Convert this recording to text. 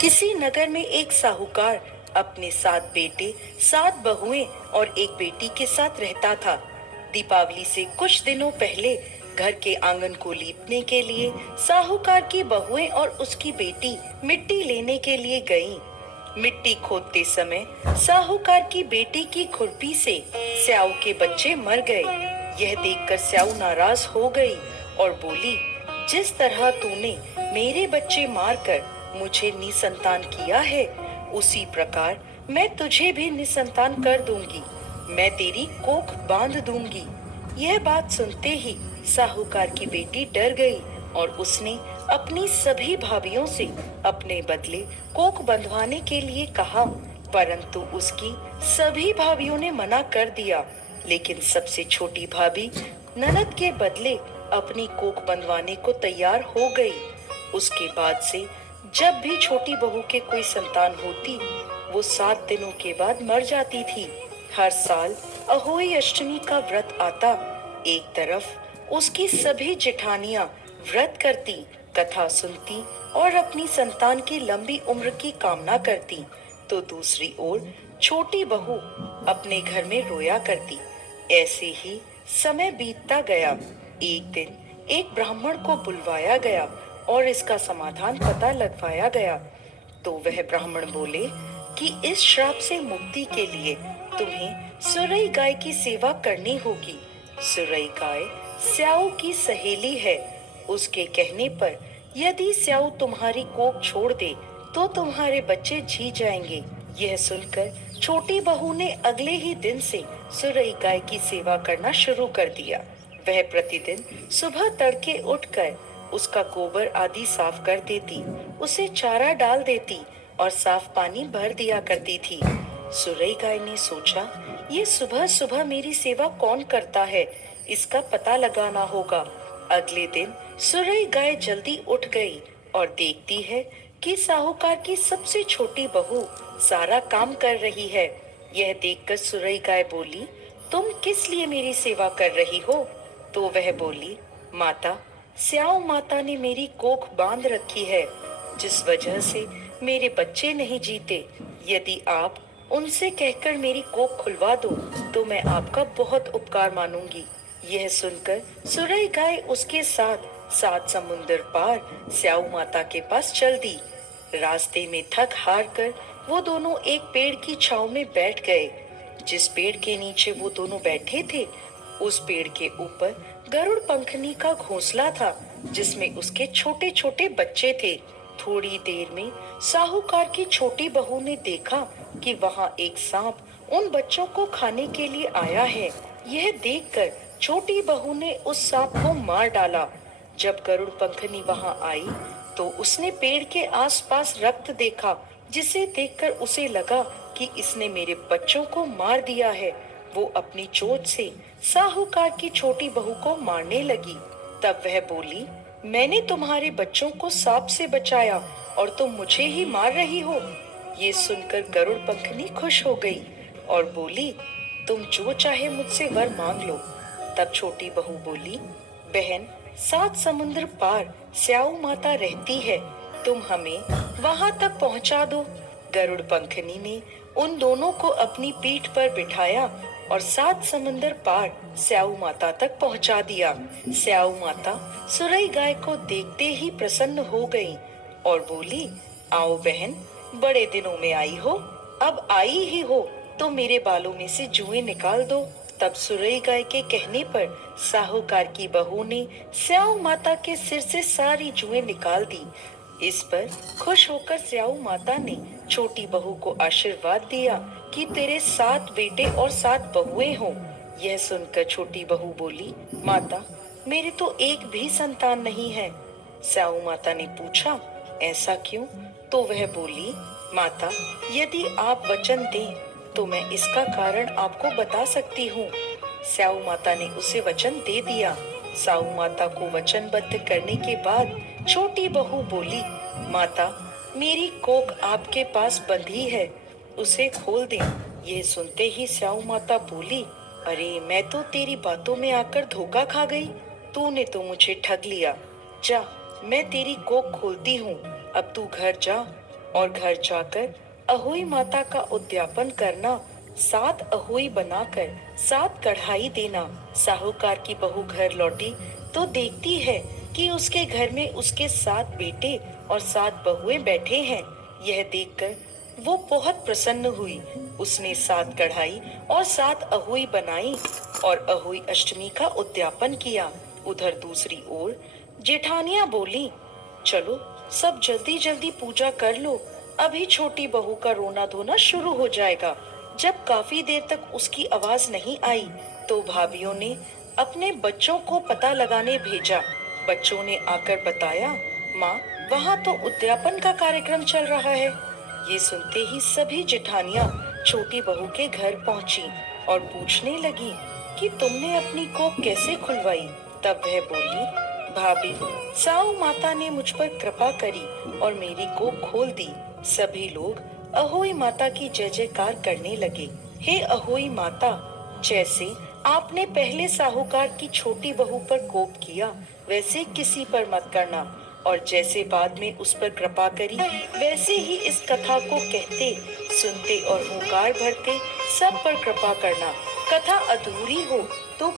किसी नगर में एक साहूकार अपने 7 बेटे, 7 बहुएं और एक बेटी के साथ रहता था। दीपावली से कुछ दिनों पहले घर के आंगन को लीपने के लिए साहूकार की बहुएं और उसकी बेटी मिट्टी लेने के लिए गईं। मिट्टी खोदते समय साहूकार की बेटी की खुरपी से स्याऊ के बच्चे मर गए। यह देखकर स्याऊ नाराज हो गई और बोली, जिस तरह तूने मेरे बच्चे मारकर मुझे निसंतान किया है, उसी प्रकार मैं तुझे भी निसंतान कर दूंगी। मैं तेरी कोख बांध दूंगी। यह बात सुनते ही साहूकार की बेटी डर गई और उसने अपनी सभी भाभियों से अपने बदले कोख बंधवाने के लिए कहा, परंतु उसकी सभी भाभियों ने मना कर दिया। लेकिन सबसे छोटी भाभी ननद के बदले अपनी कोख बंधवाने को तैयार हो गई। उसके बाद से जब भी छोटी बहू के कोई संतान होती, वो 7 दिनों के बाद मर जाती थी। हर साल अहोई अष्टमी का व्रत आता। एक तरफ उसकी सभी जेठानियां व्रत करती, कथा सुनती और अपनी संतान की लंबी उम्र की कामना करती, तो दूसरी ओर छोटी बहू अपने घर में रोया करती। ऐसे ही समय बीतता गया। एक दिन एक ब्राह्मण को बुलवाया गया और इसका समाधान पता लगवाया गया। तो वह ब्राह्मण बोले कि इस श्राप से मुक्ति के लिए तुम्हें सुरई गाय की सेवा करनी होगी। सुरई गाय स्याऊ की सहेली है। उसके कहने पर यदि स्याऊ तुम्हारी कोख छोड़ दे तो तुम्हारे बच्चे जी जाएंगे। यह सुनकर छोटी बहू ने अगले ही दिन से सुरई गाय की सेवा करना शुरू कर दिया। वह प्रतिदिन सुबह तड़के उठकर उसका गोबर आदि साफ कर देती, उसे चारा डाल देती और साफ पानी भर दिया करती थी। सुरई गाय ने सोचा, ये सुबह सुबह मेरी सेवा कौन करता है, इसका पता लगाना होगा। अगले दिन सुरई गाय जल्दी उठ गई और देखती है कि साहूकार की सबसे छोटी बहू सारा काम कर रही है। यह देखकर सुरई गाय बोली, तुम किस लिए मेरी सेवा कर रही हो? तो वह बोली, माता, स्याऊ माता ने मेरी कोख बांध रखी है, जिस वजह से मेरे बच्चे नहीं जीते। यदि आप उनसे कहकर मेरी कोख खुलवा दो तो मैं आपका बहुत उपकार मानूंगी। यह सुनकर सुरई गाय उसके साथ 7 समुंदर पार स्याऊ माता के पास चल दी। रास्ते में थक हार कर वो दोनों एक पेड़ की छांव में बैठ गए। जिस पेड़ के नीचे वो दोनों बैठे थे, उस पेड़ के ऊपर गरुड़ पंखनी का घोंसला था, जिसमें उसके छोटे छोटे बच्चे थे। थोड़ी देर में साहूकार की छोटी बहू ने देखा कि वहां एक सांप उन बच्चों को खाने के लिए आया है। यह देखकर छोटी बहू ने उस सांप को मार डाला। जब गरुड़ पंखनी वहां आई तो उसने पेड़ के आसपास रक्त देखा, जिसे देखकर उसे लगा कि इसने मेरे बच्चों को मार दिया है। वो अपनी चोट से साहूकार की छोटी बहू को मारने लगी। तब वह बोली, मैंने तुम्हारे बच्चों को सांप से बचाया और तुम मुझे ही मार रही हो। ये सुनकर गरुड़ पंखनी खुश हो गई और बोली, तुम जो चाहे मुझसे वर मांग लो। तब छोटी बहू बोली, बहन, 7 समुंदर पार स्याऊ माता रहती है, तुम हमें वहां तक पहुंचा दो। गरुड़ पंखनी ने उन दोनों को अपनी पीठ पर बिठाया और 7 समुंदर पार स्याऊ माता तक पहुंचा दिया। स्याऊ माता सुरई गाय को देखते ही प्रसन्न हो गई और बोली, आओ बहन, बड़े दिनों में आई हो, अब आई ही हो तो मेरे बालों में से जुएं निकाल दो। तब सुरई गाय के कहने पर साहूकार की बहू ने स्याऊ माता के सिर से सारी जुएं निकाल दी। इस पर खुश होकर स्याऊ माता ने छोटी बहू को आशीर्वाद दिया कि तेरे 7 बेटे और 7 बहुएं हों। यह सुनकर छोटी बहू बोली, माता, मेरे तो एक भी संतान नहीं है। स्याऊ माता ने पूछा, ऐसा क्यों? तो वह बोली, माता, यदि आप वचन दें तो मैं इसका कारण आपको बता सकती हूँ। स्याऊ माता ने उसे वचन दे दिया। साऊ माता को वचनबद्ध करने के बाद छोटी बहू बोली, माता, मेरी कोख आपके पास बंधी है, उसे खोल दें। यह सुनते ही स्याऊ माता बोली, अरे, मैं तो तेरी बातों में आकर धोखा खा गई। तूने तो मुझे ठग लिया। जा, मैं तेरी कोख खोलती हूँ, अब तू घर जा। और घर जाकर अहोई माता का उद्यापन करना, 7 अहोई बनाकर 7 कढ़ाई देना। साहूकार की बहू घर लौटी तो देखती है कि उसके घर में उसके 7 बेटे और 7 बहुएं बैठे हैं। यह देखकर वो बहुत प्रसन्न हुई। उसने 7 कढ़ाई और 7 अहोई बनाई और अहोई अष्टमी का उद्यापन किया। उधर दूसरी ओर जेठानियां बोली, चलो सब जल्दी जल्दी पूजा कर लो, अभी छोटी बहू का रोना धोना शुरू हो जाएगा। जब काफी देर तक उसकी आवाज नहीं आई तो भाभीियों ने अपने बच्चों को पता लगाने भेजा। बच्चों ने आकर बताया, माँ वहाँ तो उद्यापन का कार्यक्रम चल रहा है। ये सुनते ही सभी जेठानियां छोटी बहू के घर पहुंची और पूछने लगी कि तुमने अपनी कोख कैसे खुलवाई। तब वह बोली, भाभी साऊ माता ने मुझ पर कृपा करी और मेरी कोख खोल दी। सभी लोग अहोई माता की जय जयकार करने लगे। हे अहोई माता, जैसे आपने पहले साहूकार की छोटी बहू पर कोप किया वैसे किसी पर मत करना, और जैसे बाद में उस पर कृपा करी वैसे ही इस कथा को कहते, सुनते और हुंकार भरते सब पर कृपा करना। कथा अधूरी हो